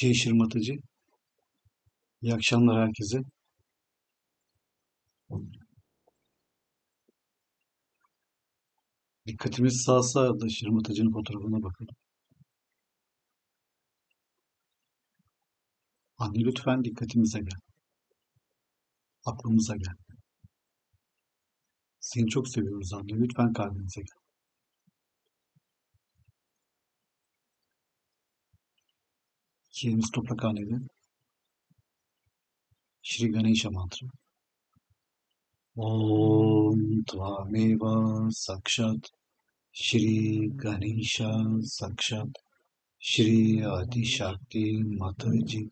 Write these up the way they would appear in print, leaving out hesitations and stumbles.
C. Şırmatıcı. İyi akşamlar herkese. Dikkatimiz sağsa da şırmatıcının fotoğrafına bakalım. Anne lütfen dikkatimize gel. Aklımıza gel. Seni çok seviyoruz anne. Lütfen kalbimize gel. İki elimiz toprak haneli. Shri Ganesha mantra. Om Tvameva Sakshat Shri Ganesha Sakshat Shri Adi Shakti Mataji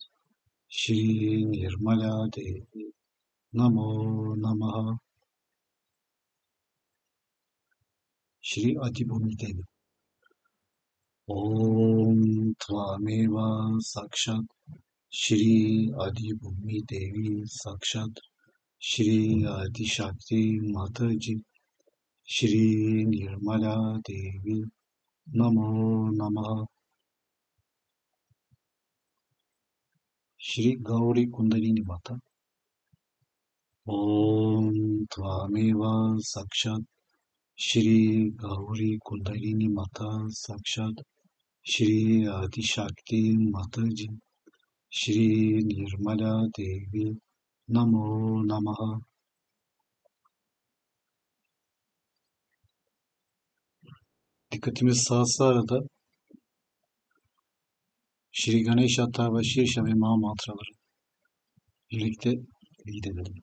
Shri Nirmala Devi Namo Namaha Shri Adi Bhumi Devi. Om Tvameva Sakshat Shri Adi Bhumi Devi Sakshat Shri Adi Shakti Mataji Shri Nirmala Devi Namo Namaha Shri Gauri Kundalini Mata. Om Tvameva Sakshat Shri Gauri Kundalini Mata Sakshat Shri Adi Shakti Mataji Shri Nirmala Devi Namo Namaha. Dikkatimiz sağ arada Shri Ganesh Hatta ve Şirşa ve Ma mantraları birlikte lead edelim.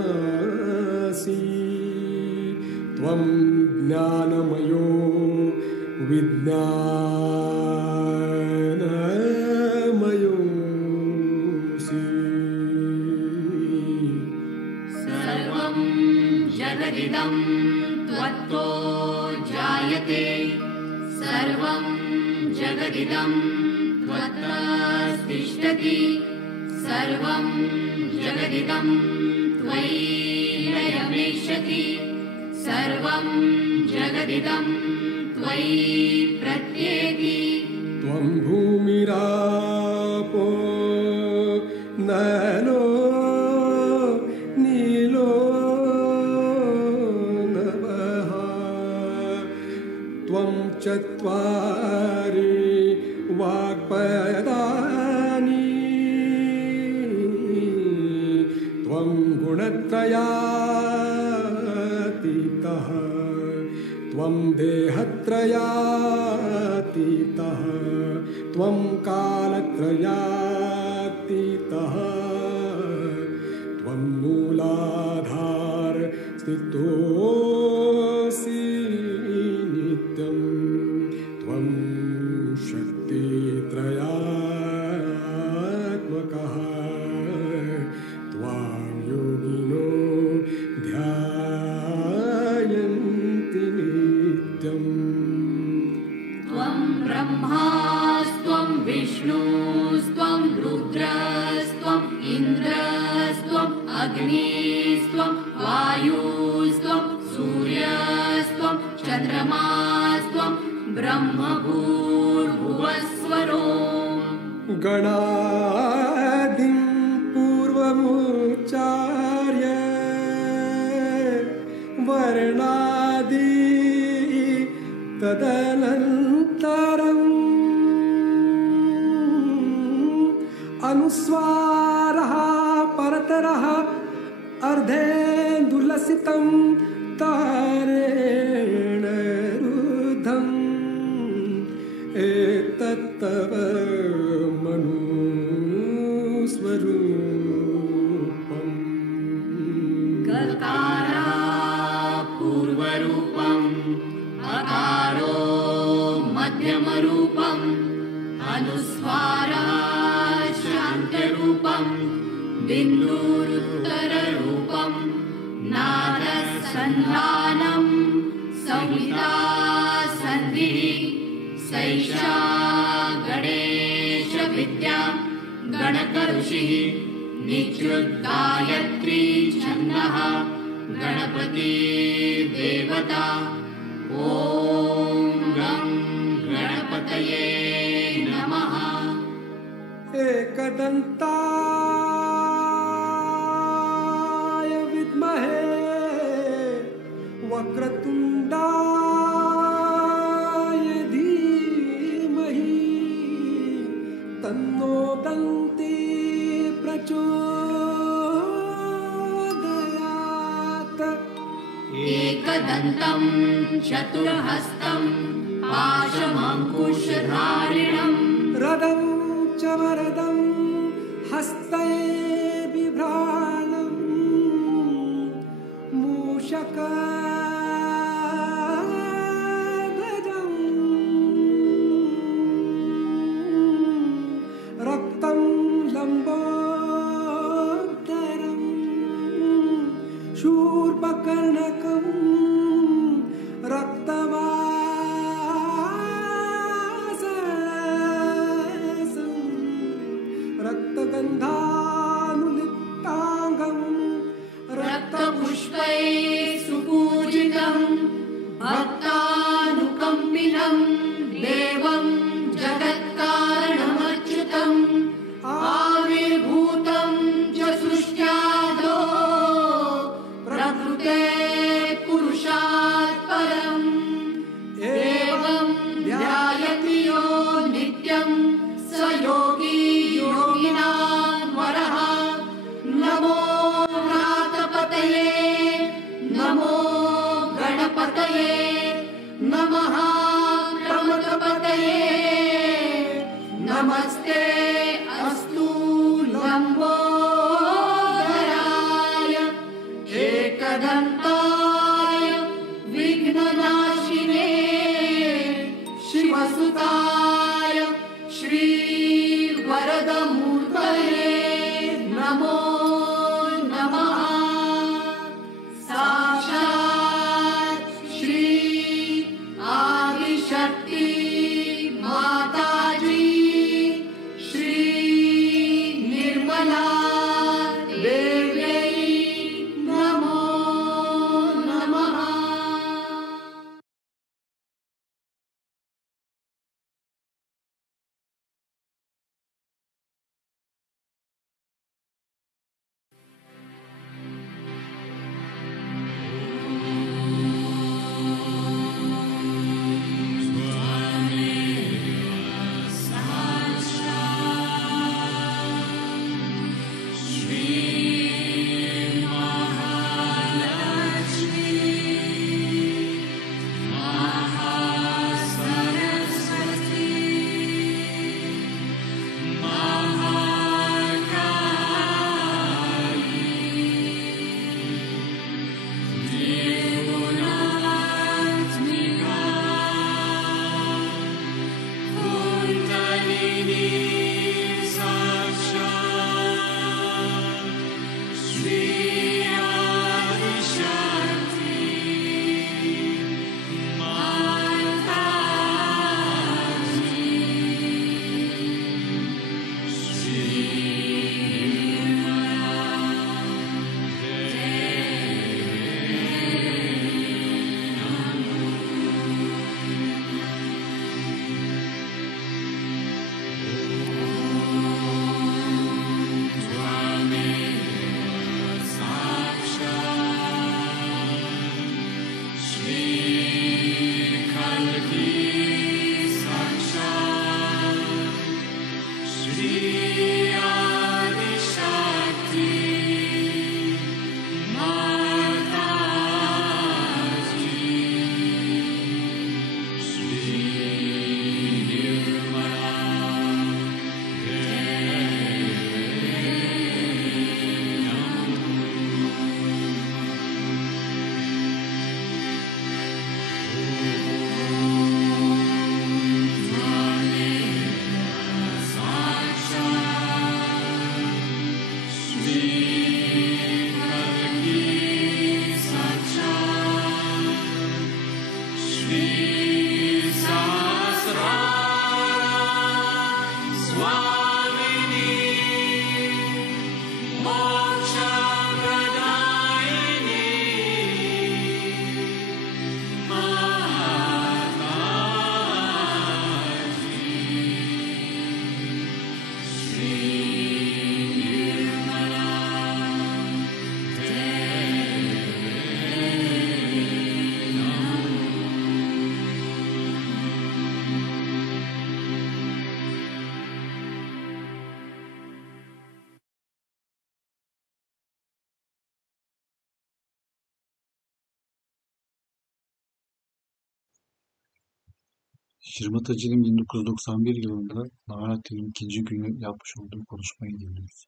ब्रह्मासि त्वं ज्ञानमयो विज्ञानमयोऽसि सर्वं जगदिदं त्वत्तो जायते सर्वं जगदिदं त्वत्तिष्ठति सर्वं जगदिदं त्वयि लयमेष्यति सर्वं जगदिदं त्वयि प्रत्येति त्वं भूमिरापो नलो नीलो नभः त्वं चत्वारि वाक्पदानि त्वं गुणत्रयातीतः त्वं देहत्रयातीतः त्वं कालत्रयातीतः त्वं मूलाधार स्थितोऽसि नित्यं त्वं शक्तित्रयात्मकः त्वां योगिनो ध्यायन्ति नित्यम् त्वं ब्रह्मास्त्वं विष्णुस्त्वं रुद्रस्त्वम् इन्द्रस्त्वम् अग्निस्त्वं वायुस्त्वं सूर्यस्त्वं चन्द्रमास्त्वं ब्रह्मभूर्भुवस्वरो गणादिं पूर्वमुच्चार्य वर्णादि तदनन्तरम् अनुस्वारः परतरः अर्धेन्दुलसितं तारेण रुद्धम् एतत्तव मनुस्वरूपम् गकारा पूर्वरूपम् अकारो मध्यमरूपम् अनुस्वारः शान्तरूपम् बिन्दुरुत्तररूपम् नादसन्धानम् संहिता सन्धिः सैषा गणेशविद्या गणकऋषिः निच्युद्गायत्री छन्दः गणपति देवता ॐ गं गणपतये नमः एकदन्ताय विद्महे वक्रतुण्डाय धीमहि तन्नो दन्ती प्रचोदयात् एकदन्तं चतुर्हस्तं पाशमङ्कुशधारिणम् रदं च वरदं हस्तै बिभ्राणं मूषकध्वजं रक्तं लम्बोदरं शूर्पकर्णकं रक्तवाससं रक्तगन्धानुलिप्ताङ्गं रक्तपुष्पैः सुपूजितं भक्तानुकम्पितं देवं जगत्कारणमच्युतम् आविर्भूतं च सृष्ट्यादौ प्रकृते पुरुषात् परम् वक्रदन्ताय विघ्ननाशिने शिवसुताय श्रीवरदमूर्तये नमो नमः। साक्षात् श्री आदिशक्ति माताजी श्री निर्मला देव्यै नमो नमः। Şırmataci'nin 1991 yılında Navratri'nin ikinci günü yapmış olduğu konuşmayı dinliyoruz.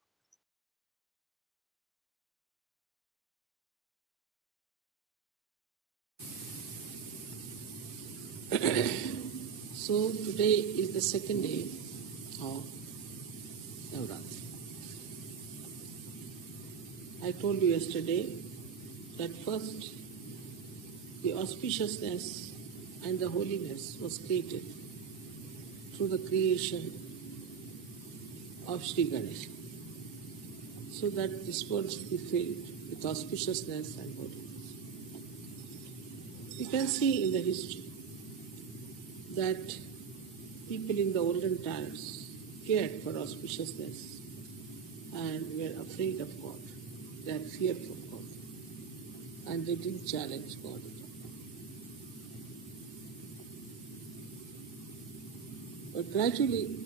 So today is the second day of Navratri. I told you yesterday that first the auspiciousness and the holiness was created through the creation of Sri Ganesha, so that this world should be filled with auspiciousness and holiness. You can see in the history that people in the olden times cared for auspiciousness and were afraid of God. They had fear for God, and they didn't challenge God at all. But gradually,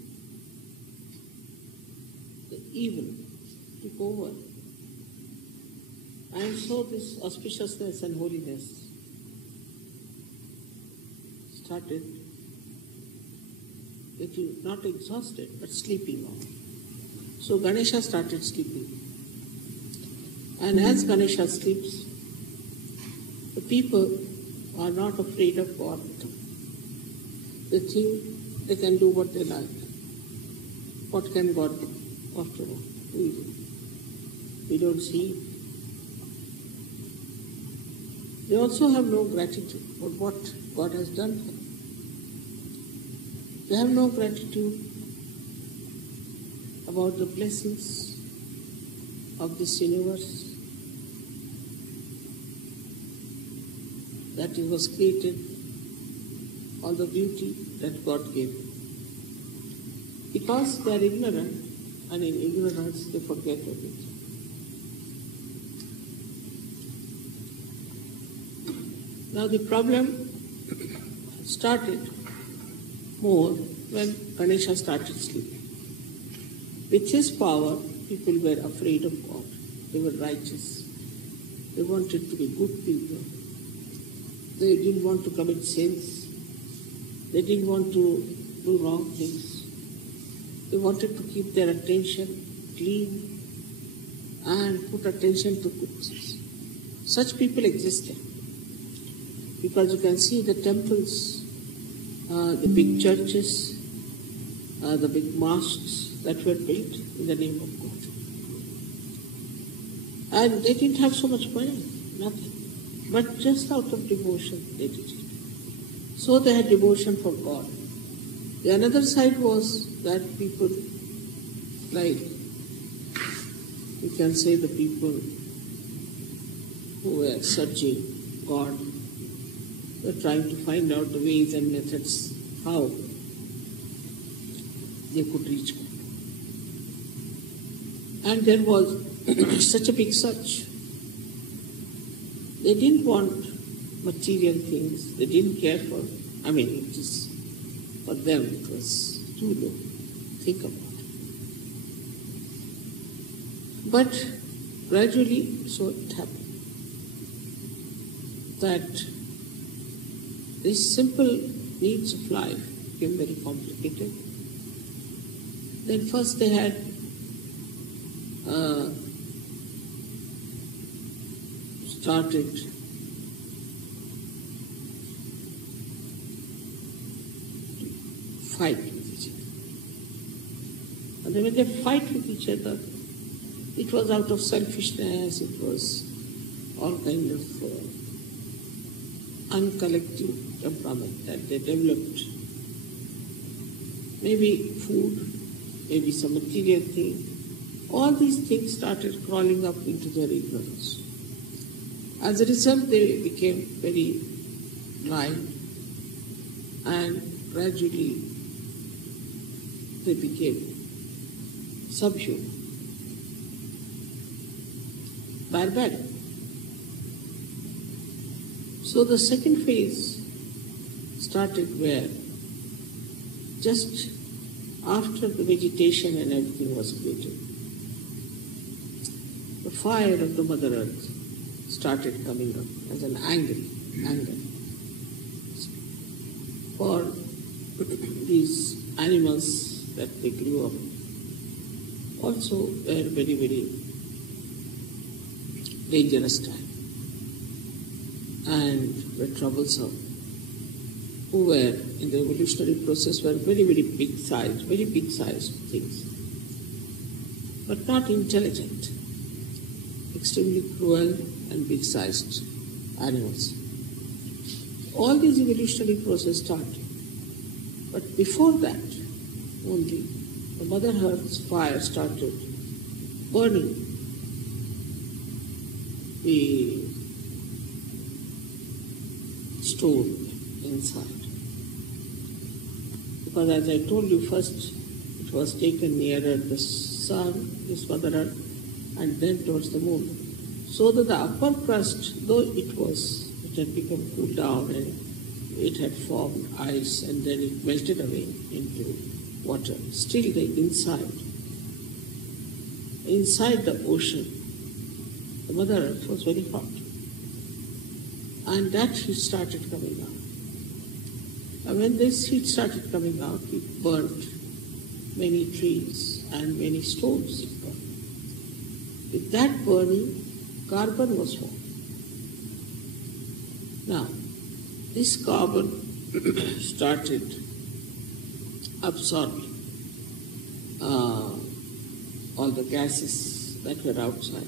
the evil took over, and so this auspiciousness and holiness started getting not exhausted but sleeping on. So Ganesha started sleeping. And as Ganesha sleeps, people are not afraid of God. They think they can do what they like. What can God do? After all, who is it? We don't see Him. They also have no gratitude for what God has done for them. They have no gratitude about the blessings of this universe, that it was created, all the beauty that God gave. Because they are ignorant, and in ignorance they forget everything. Now the problem started more when Ganesha started sleeping. With his power, people were afraid of God. They were righteous. They wanted to be good people. They didn't want to commit sins. They didn't want to do wrong things. They wanted to keep their attention clean and put attention to good things. Such people existed. Because you can see the temples, the big churches, the big mosques that were built in the name of God. And they didn't have so much money, nothing. But just out of devotion, they did it. So they had devotion for God. The another side was that people, like, you can say the people who were searching God, were trying to find out the ways and methods how they could reach God. And there was such a big search. They didn't want material things. They didn't care for, it is, for them it was too low. Think about it. But gradually, so it happened that these simple needs of life became very complicated. Then first they had started to fight with each other. And then when they fight with each other, it was out of selfishness, it was all kind of uncollective temperament that they developed. Maybe food, maybe some material thing. All these things started crawling up into their ignorance. As a result, they became very blind, and gradually they became subhuman, barbaric. So the second phase started where just after the vegetation and everything was created, the fire of the Mother Earth started coming up as an anger for these animals that they grew up. Also were very, very dangerous time and were troublesome. Who were in the evolutionary process were very, very big sized things, but not intelligent, extremely cruel and big sized animals. All these evolutionary process started, but before that only the Mother Earth's fire started burning the stone inside. Because as I told you, first it was taken nearer the sun, this Mother Earth, and then towards the moon. So that the upper crust, though it had become cooled down and it had formed ice and then it melted away into water, still the inside the ocean, the Mother Earth was very hot. And that heat started coming out. And when this heat started coming out, it burnt many trees and many stones it burned. With that burning, carbon was formed. Now, this carbon started absorbing all the gases that were outside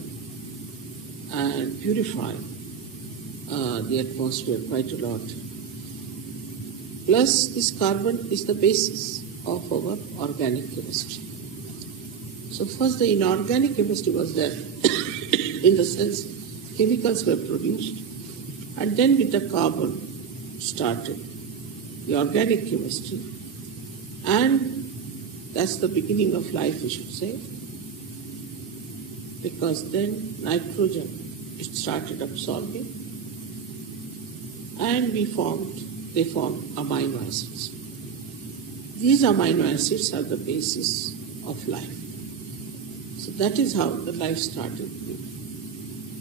and purifying the atmosphere quite a lot. Plus, this carbon is the basis of our organic chemistry. So first the inorganic chemistry was there, in the sense chemicals were produced, and then with the carbon started the organic chemistry, and that's the beginning of life, we should say, because then nitrogen it started absorbing, and they formed amino acids. These amino acids are the basis of life. So that is how the life started.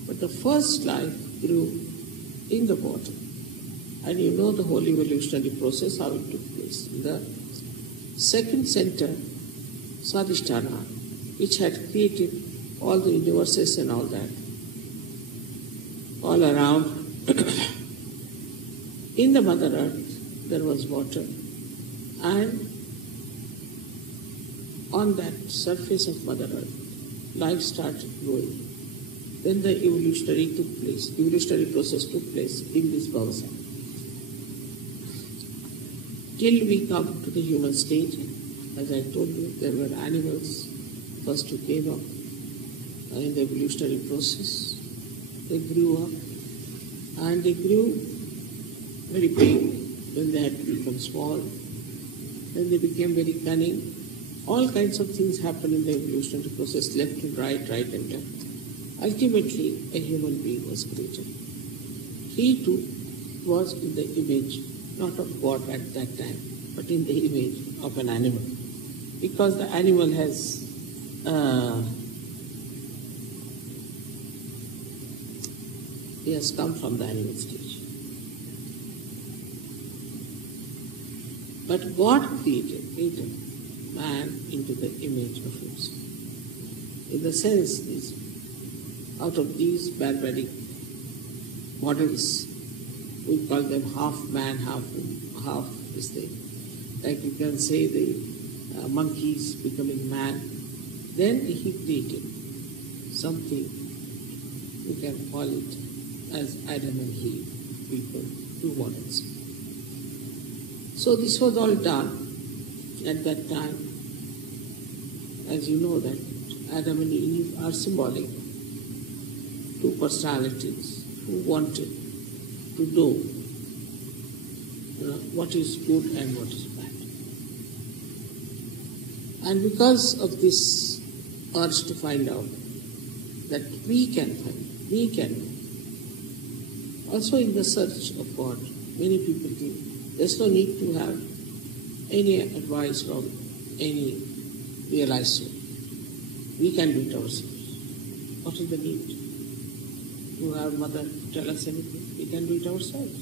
But the first life grew in the bottom. And you know the whole evolutionary process, how it took place. In the second center, Swadhisthana, which had created all the universes and all that, all around, in the Mother Earth, there was water. And on that surface of Mother Earth, life started growing. Then the evolutionary process took place in this Bhavasana. Till we come to the human stage, as I told you, there were animals first who came up in the evolutionary process. They grew up, and they grew very big, then they had to become small, then they became very cunning. All kinds of things happen in the evolutionary process, left and right and left. Ultimately, a human being was created. He too was in the image, not of God at that time, but in the image of an animal. Because the animal has he has come from the animal stage. But God created man into the image of himself. In the sense, out of these barbaric models, we call them half man, half this thing. Like you can say the monkeys becoming man. Then he created something, we can call it as Adam and Eve, people, two models. So this was all done at that time. As you know that Adam and Eve are symbolic, two personalities who wanted to know what is good and what is bad. And because of this urge to find out that we can know. Also in the search of God, many people think there's no need to have any advice from any realized soul. We can do it ourselves. What is the need to have mother tell us anything? We can do it ourselves.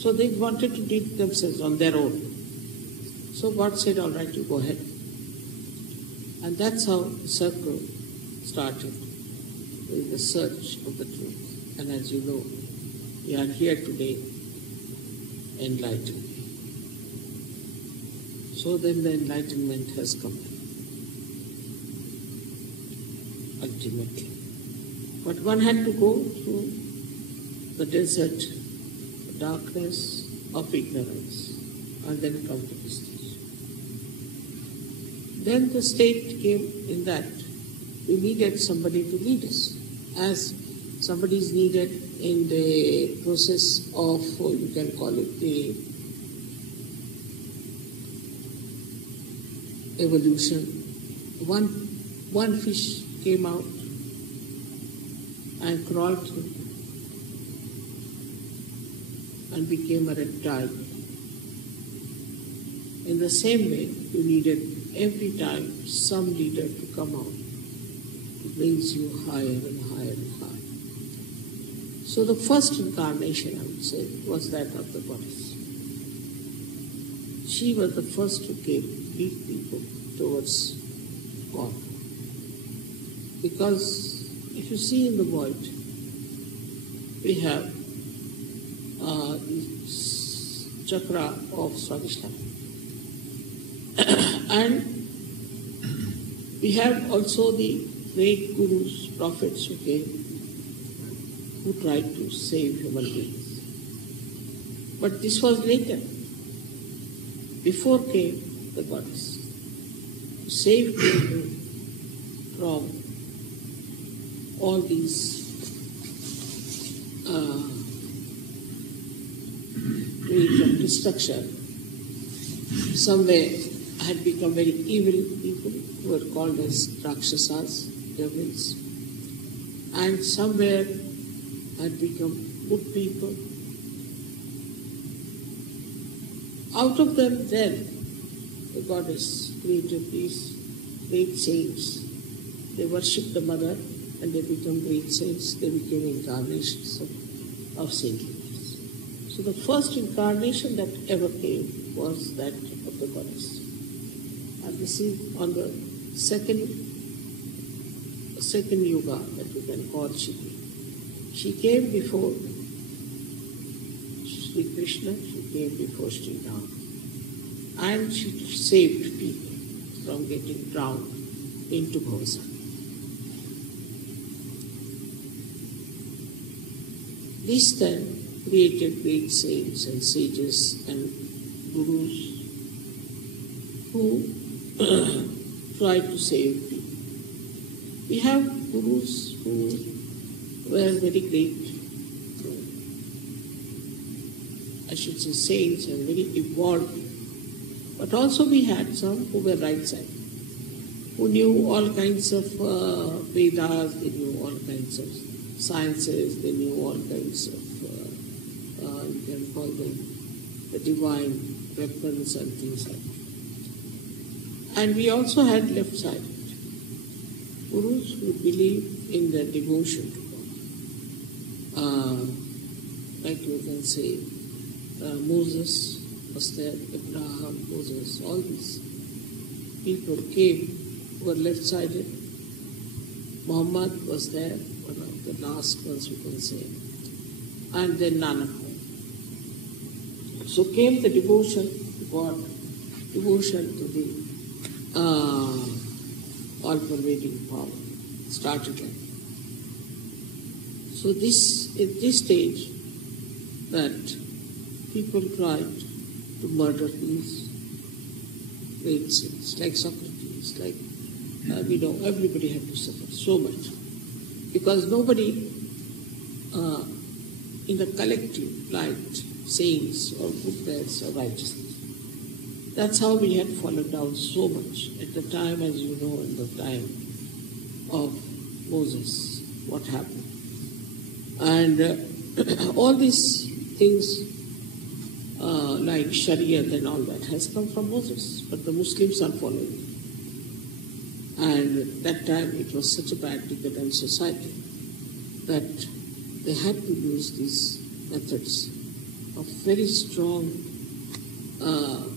So they wanted to do it themselves on their own. So God said, all right, you go ahead. And that's how the circle started, with the search of the truth. And as you know, we are here today, enlightened. So then the enlightenment has come ultimately. But one had to go through the desert, the darkness of ignorance, and then come to this stage. Then the state came in that we needed somebody to lead us, as somebody is needed in the process of, you can call it the evolution. One fish came out and crawled through and became a reptile. In the same way, you needed every time some leader to come out to raise you higher and higher and higher. So the first incarnation, I would say, was that of the goddess. She was the first to lead people towards God. Because if you see in the world, we have the chakra of Swadhisthana. And we have also the great gurus, prophets who came, who tried to save human beings. But this was later. Before came the goddess to save people from all these ways of destruction. Somewhere had become very evil people who were called as Rakshasas, devils, and somewhere had become good people. Out of them then the goddess created these great saints. They worshipped the mother and they became great saints. They became incarnations of saintliness. So the first incarnation that ever came was that of the goddess. And this is on the second yuga that we can call Shikti. She came before Sri Krishna, she came before Sri Ram, and she saved people from getting drowned into Bhavasagar. This then created great saints and sages and gurus who tried to save people. We have gurus who were very great, I should say saints and very evolved. But also we had some who were right side, who knew all kinds of Vedas, they knew all kinds of sciences, they knew all kinds of, you can call them the divine weapons and things like that. And we also had left-sided gurus who believed in the devotion to God. Like you can say, Moses was there, Abraham, Moses, all these people came who were left-sided. Muhammad was there, one of the last ones you can say, and then Nanak. So came the devotion to God, devotion to the all-pervading power, started like. So this, at this stage, that people tried to murder these great saints, like Socrates, like, everybody had to suffer so much. Because nobody in the collective liked saints or goodness or righteousness. That's how we had fallen down so much at the time, as you know, in the time of Moses, what happened. And all these things like Sharia and all that has come from Moses, but the Muslims are following. And at that time it was such a bad, decadent society that they had to use these methods of very strong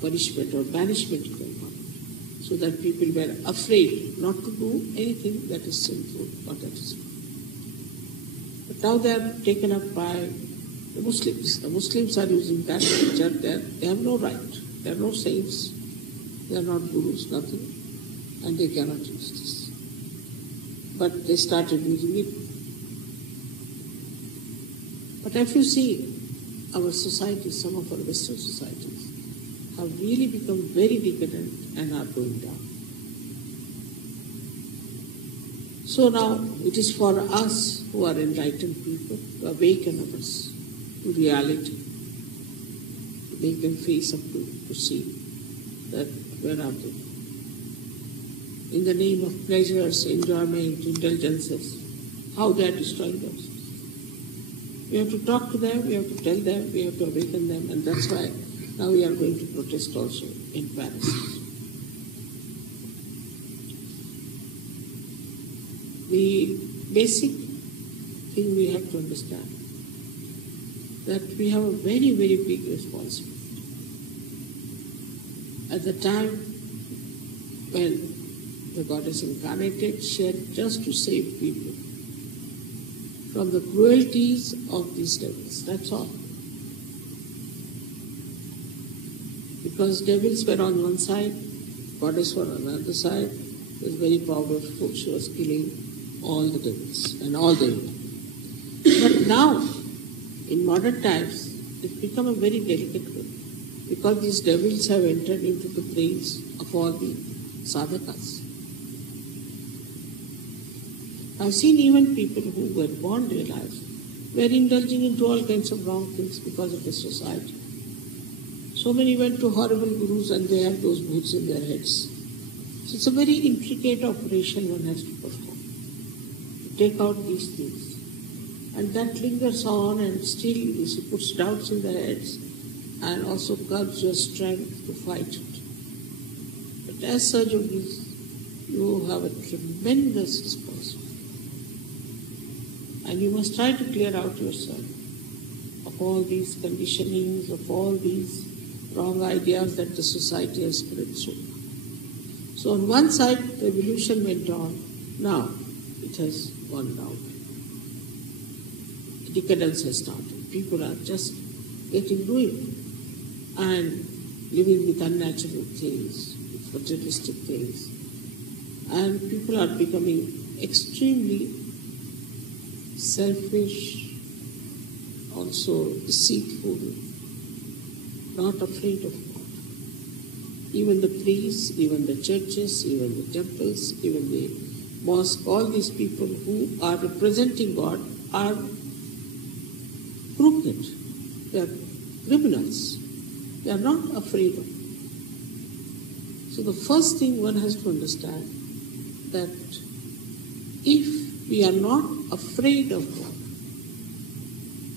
punishment or banishment you can call it, so that people were afraid not to do anything that is sinful or that is wrong. But now they are taken up by the Muslims. The Muslims are using that nature. They have no right. They are no saints. They are not gurus, nothing. And they cannot use this. But they started using it. But if you see, our societies, some of our Western societies, have really become very decadent and are going down. So now it is for us who are enlightened people to awaken us to reality, to make them face up to see that where are they. In the name of pleasures, enjoyment, indulgences, how they are destroying themselves. We have to talk to them, we have to tell them, we have to awaken them, and that's why now we are going to protest also in Paris. The basic thing we have to understand that we have a very, very big responsibility. At the time when the goddess incarnated, she had just to save people from the cruelties of these devils. That's all. Because devils were on one side, goddess were on the other side. It was very powerful. She was killing all the devils and all the evil. But now, in modern times, it's become a very delicate one, because these devils have entered into the brains of all the sadhakas. I've seen even people who were born their lives were indulging into all kinds of wrong things because of the society. So many went to horrible gurus and they have those boots in their heads. So it's a very intricate operation one has to perform to take out these things. And that lingers on and still it puts doubts in their heads and also curbs your strength to fight it. But as Sir Yogis, you have a tremendous responsibility. And you must try to clear out yourself of all these conditionings, of all these wrong ideas that the society has spread through. So on one side, the evolution went on. Now, it has gone down. Decadence has started. People are just getting ruined and living with unnatural things, with materialistic things. And people are becoming extremely selfish, also deceitful, not afraid of God. Even the priests, even the churches, even the temples, even the mosque, all these people who are representing God are crooked. They are criminals. They are not afraid of God. So the first thing one has to understand that if we are not afraid of God,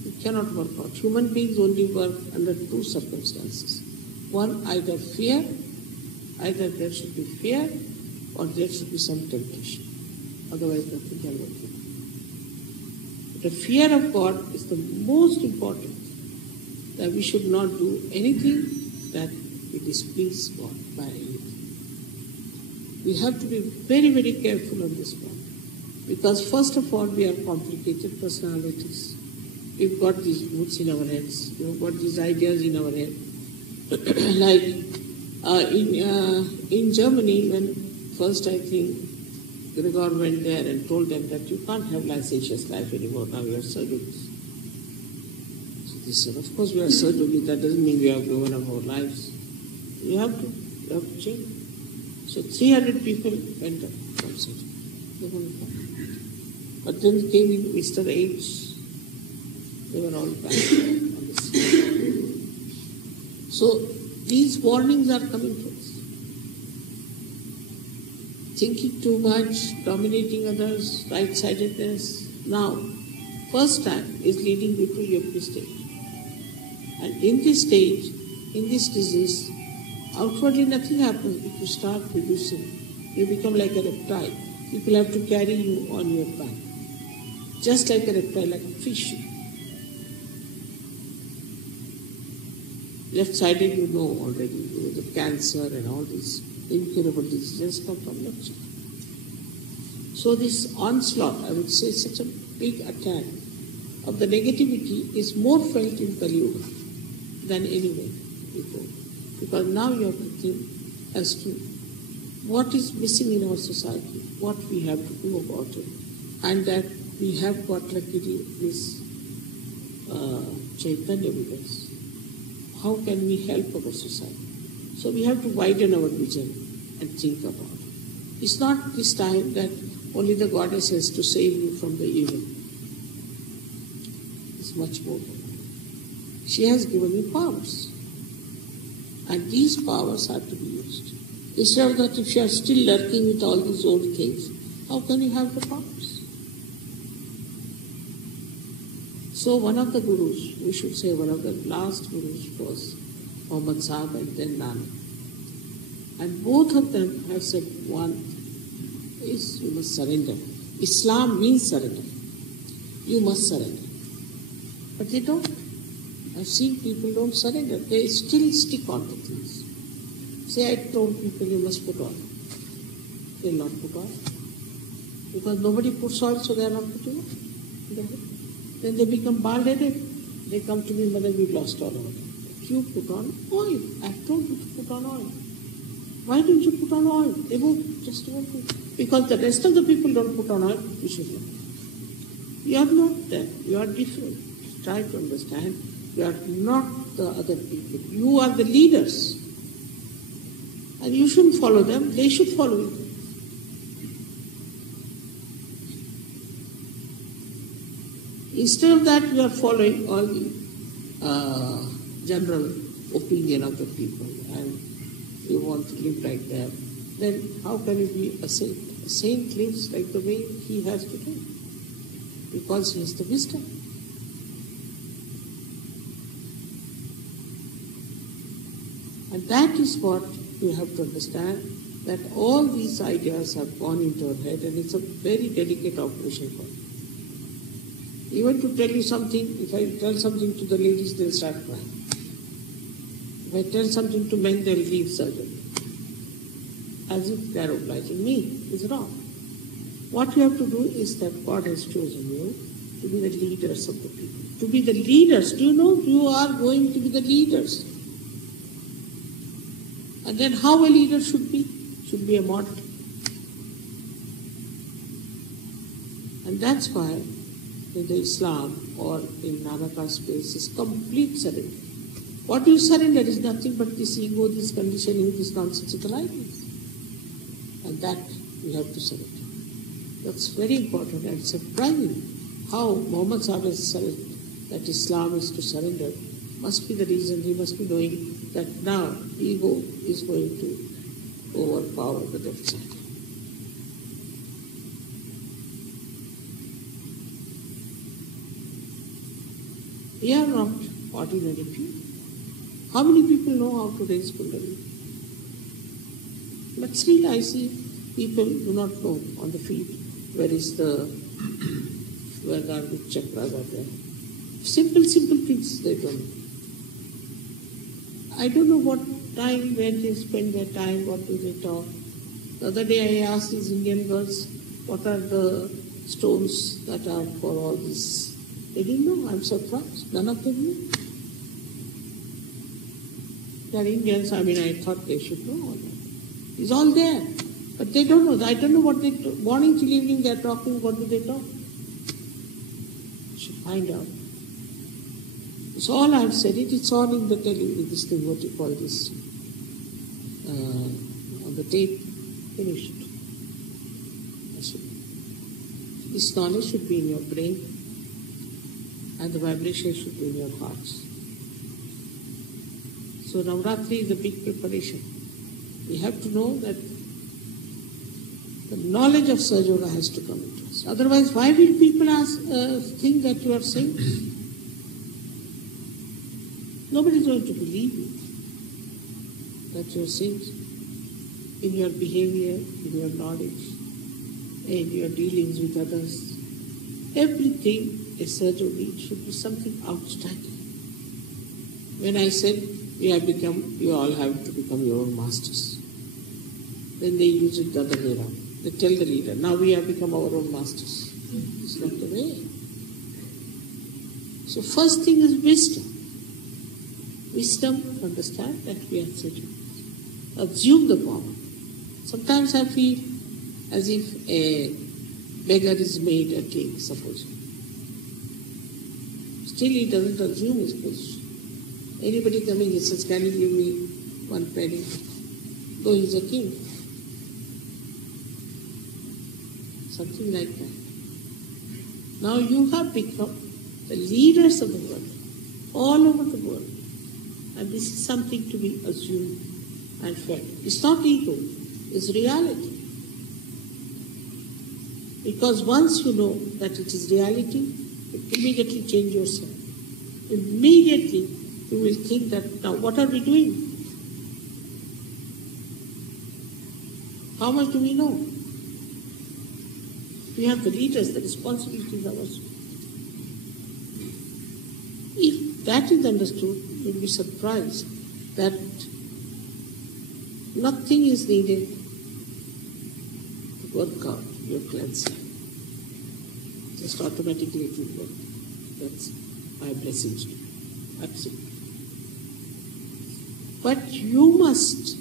it cannot work out. Human beings only work under two circumstances. One, either fear, either there should be fear or there should be some temptation. Otherwise nothing can work out. The fear of God is the most important, that we should not do anything that we displease God by anything. We have to be very, very careful on this one. Because first of all, we are complicated personalities. We've got these roots in our heads. We've got these ideas in our head. Like in Germany, when first I think Gregor went there and told them that you can't have licentious life anymore, now you are Sir Yogis. So they said, of course we are Sir Yogis, that doesn't mean we have given up our lives. You have to change. So 300 people went up from Sir Yogis. But then came in Mr. H. They were all back on the scene. So these warnings are coming to us. Thinking too much, dominating others, right-sidedness. Now, first time is leading you to yogi stage. And in this stage, in this disease, outwardly nothing happens, but you start reducing. You become like a reptile. People have to carry you on your back. Just like a reptile, like a fish. Left-sided, you know already, the cancer and all these incurable diseases come from left side. So this onslaught, I would say, such a big attack of the negativity is more felt in Kali Yuga than anywhere before. Because now you have to think as to what is missing in our society, what we have to do about it, and that we have got luckily this Chaitanya with us. How can we help our society? So we have to widen our vision and think about it. It's not this time that only the goddess has to save you from the evil. It's much more than that. She has given you powers. And these powers are to be used. Instead of that, if you are still lurking with all these old things, how can you have the powers? So one of the gurus, we should say one of the last gurus was Muhammad Sahib and then Nanak. And both of them have said one is you must surrender. Islam means surrender. You must surrender. But they don't. I've seen people don't surrender. They still stick on to things. Say I told people you must put oil. They will not put oil. Because nobody puts oil, so they are not putting oil. Then they become bald-headed. They come to me, Mother, we've lost all our hair. you put on oil. I've told you to put on oil. Why don't you put on oil? They won't, just won't do. Because the rest of the people don't put on oil, you should not. You are not that. You are different. Try to understand. You are not the other people. You are the leaders. And you shouldn't follow them. They should follow you. Instead of that, you are following all the general opinion of the people and you want to live like that. Then how can you be a saint? A saint lives like the way he has to do because he has the wisdom. And that is what you have to understand, that all these ideas have gone into our head and it's a very delicate operation for you. Even to tell you something, if I tell something to the ladies, they'll start crying. If I tell something to men, they'll leave surgery. As if they're obliging me. It's wrong. What you have to do is that God has chosen you to be the leaders of the people. To be the leaders. Do you know you are going to be the leaders? And then how a leader should be? Should be a model. And that's why in the Islam or in Nanaka space is complete surrender. What you surrender is nothing but this ego, this conditioning, this nonsensical ideas. And that you have to surrender. That's very important and surprising how Muhammad Sallallahu Alaihi Wasallam that Islam is to surrender. Must be the reason he must be knowing that now ego is going to overpower the left side. We are not ordinary people. How many people know how to raise Kundalini? But still I see people do not know on the feet where garbage chakras are there. Simple things they don't know. I don't know what time, when they spend their time, what do they talk. The other day I asked these Indian girls, what are the stones that are for all this? They didn't know. I'm surprised. None of them knew. They are Indians. I thought they should know all that. It's all there. But they don't know. I don't know what they do. Morning till evening they are talking. What do they talk? You should find out. It's all I've said it. It's all in the this thing, what you call this, on the tape. Finish it. That's it. This knowledge should be in your brain. And the vibration should be in your hearts. So Navratri is a big preparation. We have to know that the knowledge of Sahaja Yoga has to come into us. Otherwise, why will people think that you are saints? Nobody is going to believe you that you are saints in your behavior, in your knowledge, in your dealings with others. Everything a Sahaja Yogi should be something outstanding. When I said you all have to become your own masters, then they use it the other way around. They tell the leader, now we have become our own masters. It's not the way. So first thing is wisdom. Wisdom to understand that we are Sahaja Yogis. Assume the power. Sometimes I feel as if a beggar is made a king, suppose. Still he doesn't assume his position. Anybody coming, he says, can you give me one penny? Though he's a king. Something like that. Now you have become the leaders of the world, all over the world. And this is something to be assumed and felt. It's not ego, it's reality. Because once you know that it is reality, you immediately change yourself. Immediately you will think that, now what are we doing? How much do we know? We have the leaders, the responsibility is ours. If that is understood, you will be surprised that nothing is needed to work out your cleansing. Just automatically it will work. That's my blessings to you. Absolutely. But you must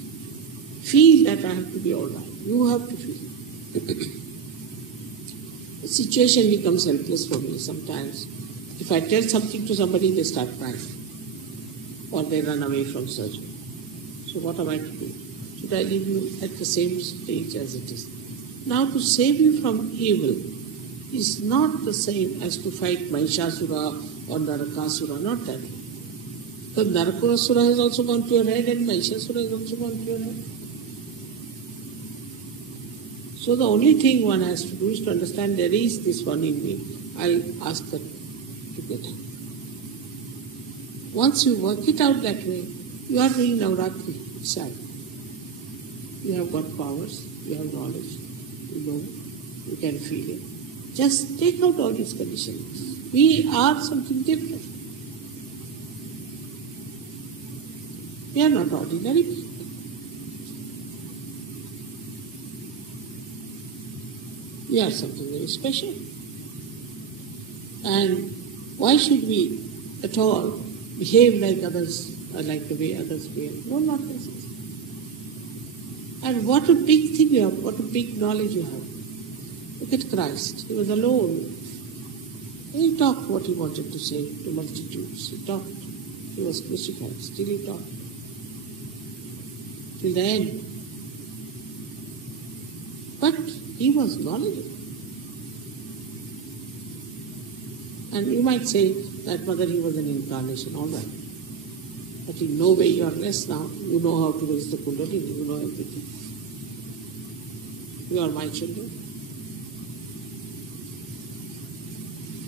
feel that I have to be all right. You have to feel. The situation becomes helpless for me sometimes. If I tell something to somebody, they start crying. Or they run away from surgery. So what am I to do? Should I leave you at the same stage as it is? Now to save you from evil is not the same as to fight Mahishasura or Narakasura, not that. Because Narakasura has also gone to your head and Mahishasura has also gone to your head. So the only thing one has to do is to understand there is this one in me. I'll ask that to get out. Once you work it out that way, you are doing Navratri itself. You have got powers, you have knowledge, you know, you can feel it. Just take out all these conditions. We are something different. We are not ordinary people. We are something very special. And why should we at all behave like others, or like the way others behave? No, not necessarily. And what a big thing you have, what a big knowledge you have. Look at Christ. He was alone. And he talked what he wanted to say to multitudes. He talked. He was crucified. Still he talked. Till the end. But he was knowledgeable. And you might say that whether he was an incarnation, all right. But in no way you are less now. You know how to raise the Kundalini, you know everything. You are my children.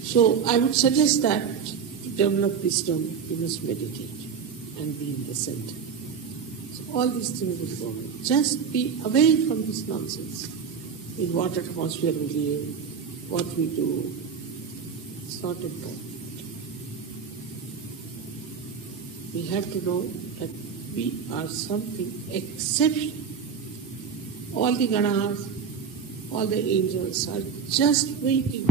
So I would suggest that to develop wisdom, you must meditate and be in the center. So all these things will go away. Just be away from this nonsense. In what atmosphere we live, what we do, it's not important. We have to know that we are something exceptional. All the Ganas, all the angels are just waiting.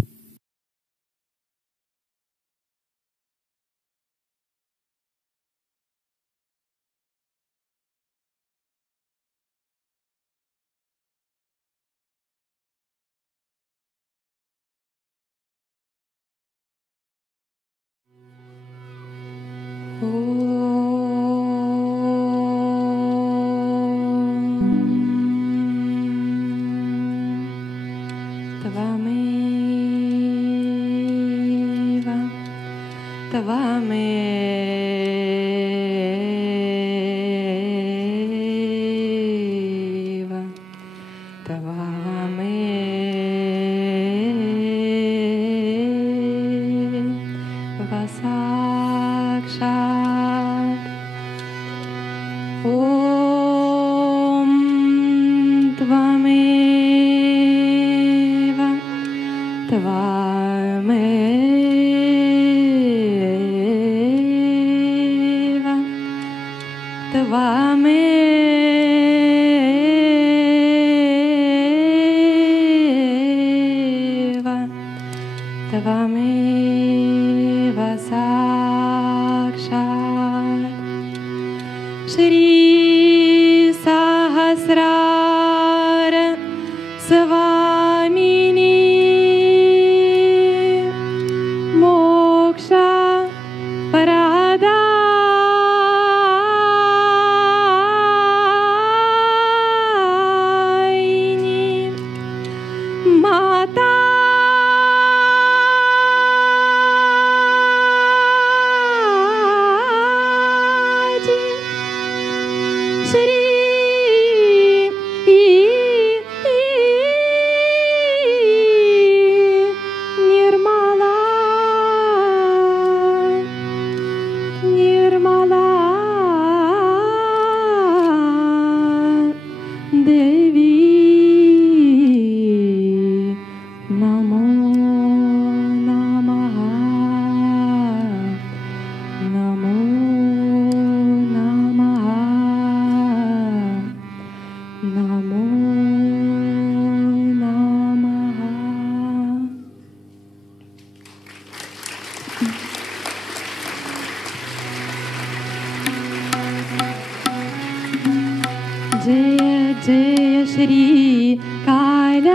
जय जय श्री काल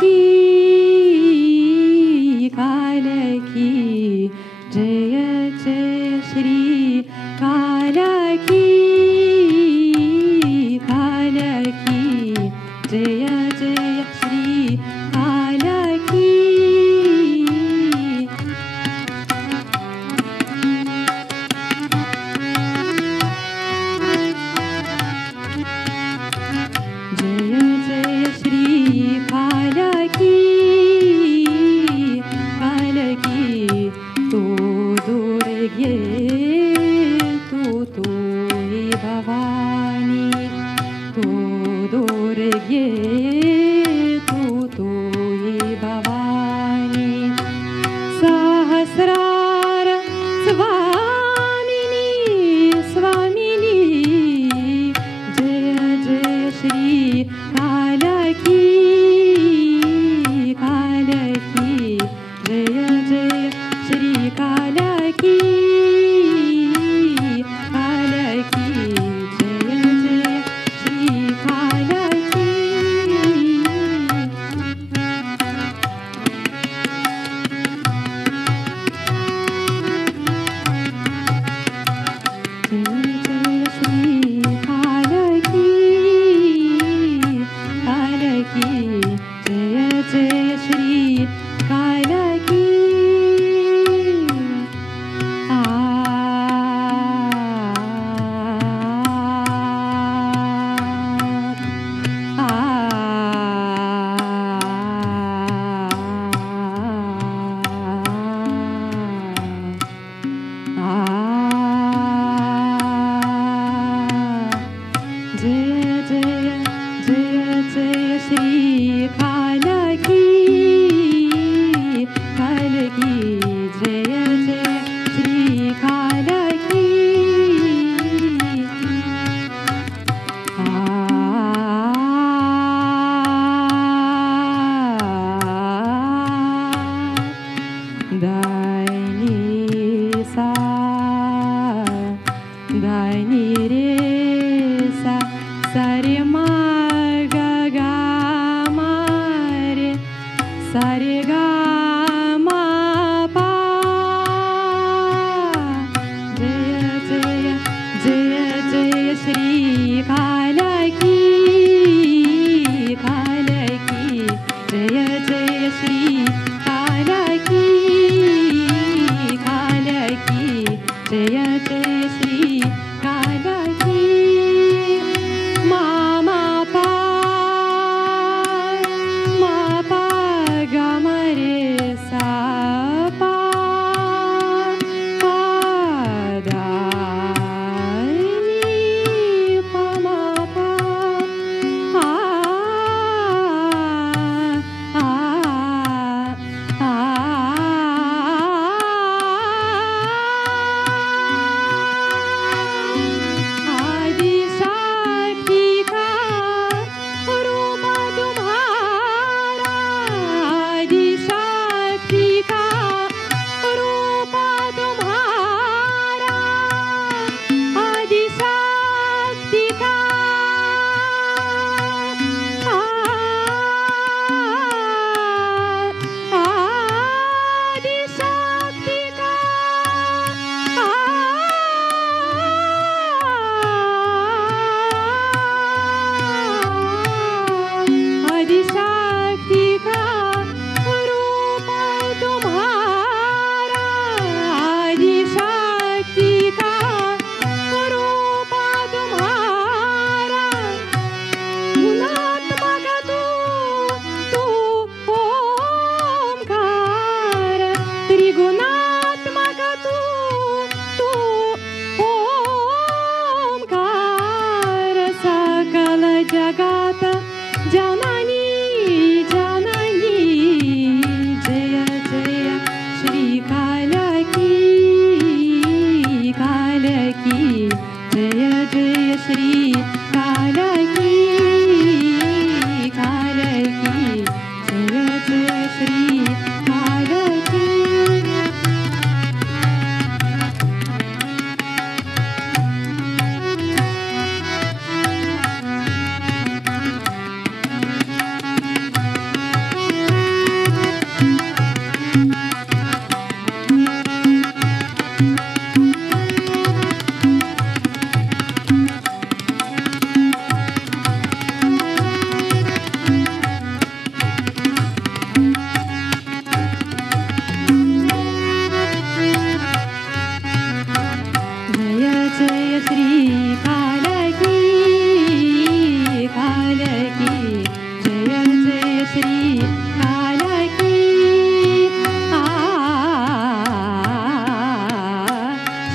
की जय जय श्री काल की जय जय श्री काल की जय जय श्री काल की तू दूर गे तू ही भवानी तू दूर गे तू ही भवानी सहस्रार स्वामिनी जय जय श्री काल की जय जय श्री काल की जय जय श्री काल जय जय श्री काल की आ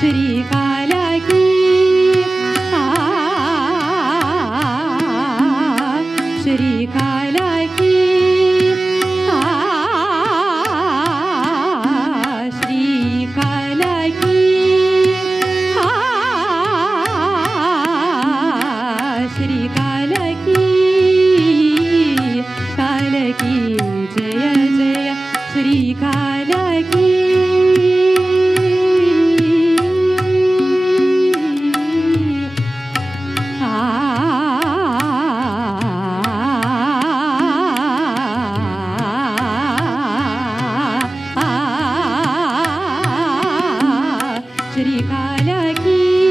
श्री काला की श्री काला की श्री काला की श्री काला की जय जय श्री काला की श्री काला की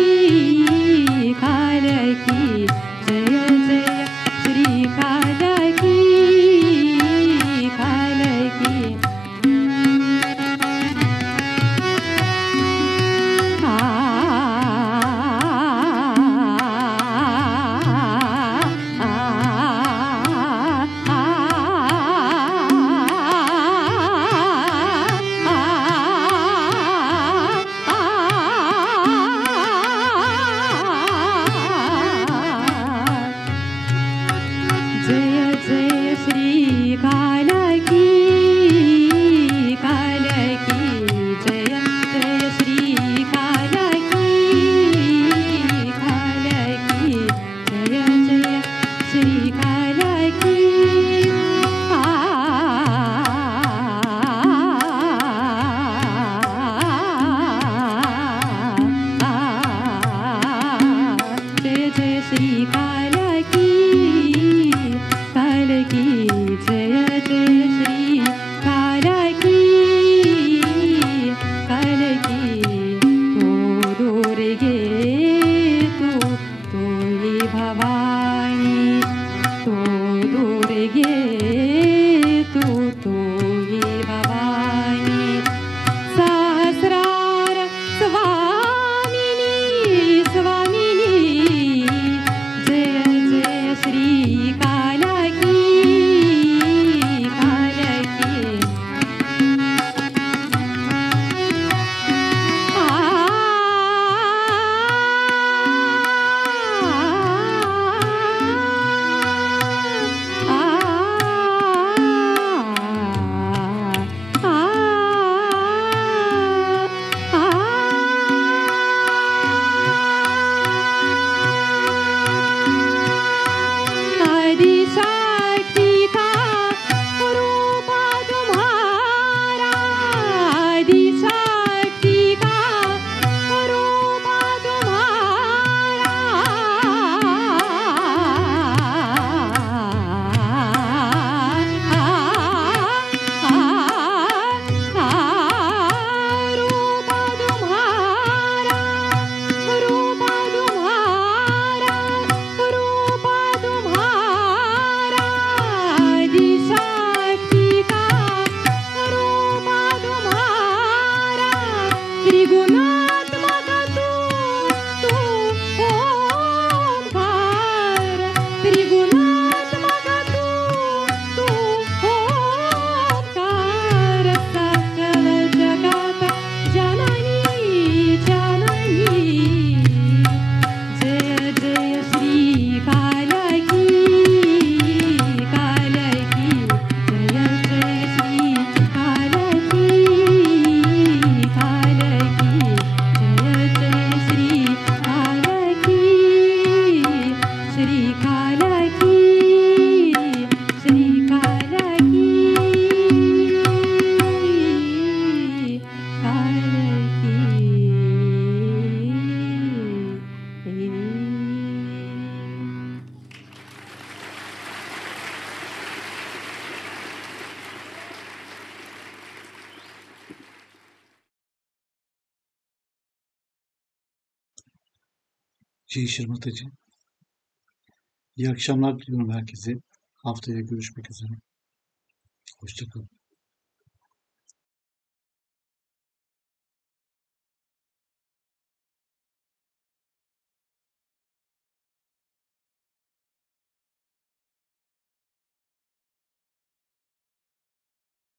जय जय श्री काला की जय जय श्री काला की जय जय श्री काला की जय जय श्री काला की जय जय श्री काला की जय जय श्री काला की तो दूर गे तू ही भवानी तो दूर गे तू ही भवानी सहस्रार स्वामिनी जय जय श्री काला की Şırmıtıcı. İyi akşamlar diliyorum herkese. Haftaya görüşmek üzere. Hoşça kalın.